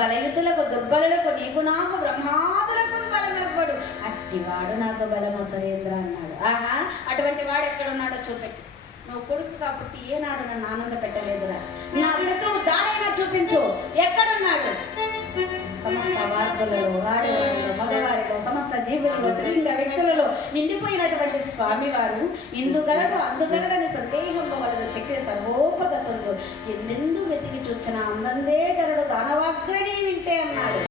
బలయుతులకు దుర్బలులకు నీకు నాకు బ్రహ్మాదులకు బలమెవ్వడు, అట్టివాడు నాకు బలము సురేంద్ర అన్నాడు. ఆహా, అటువంటి వాడు ఎక్కడున్నాడో చూపెట్టు. నువ్వు కొడుకు కాబట్టి ఏనాడు నన్ను ఆనంద పెట్టలేదురా. నా శత్రువు జాడైనా చూపించు, ఎక్కడున్నాడు? సమస్త వార్తలలో, ఆడవారిలో, మగవారిలో, సమస్త జీవులలో, త్రిలింగ వ్యక్తులలో నిండిపోయినటువంటి స్వామివారు ఇందుగలడు అందుగలడని సందేహంలో వలన చక్ర సర్వోపగతులు ఎన్నెందు వెతికి చూచిన అందందే గలడు దానవాగ్రణి వింటే అన్నాడు.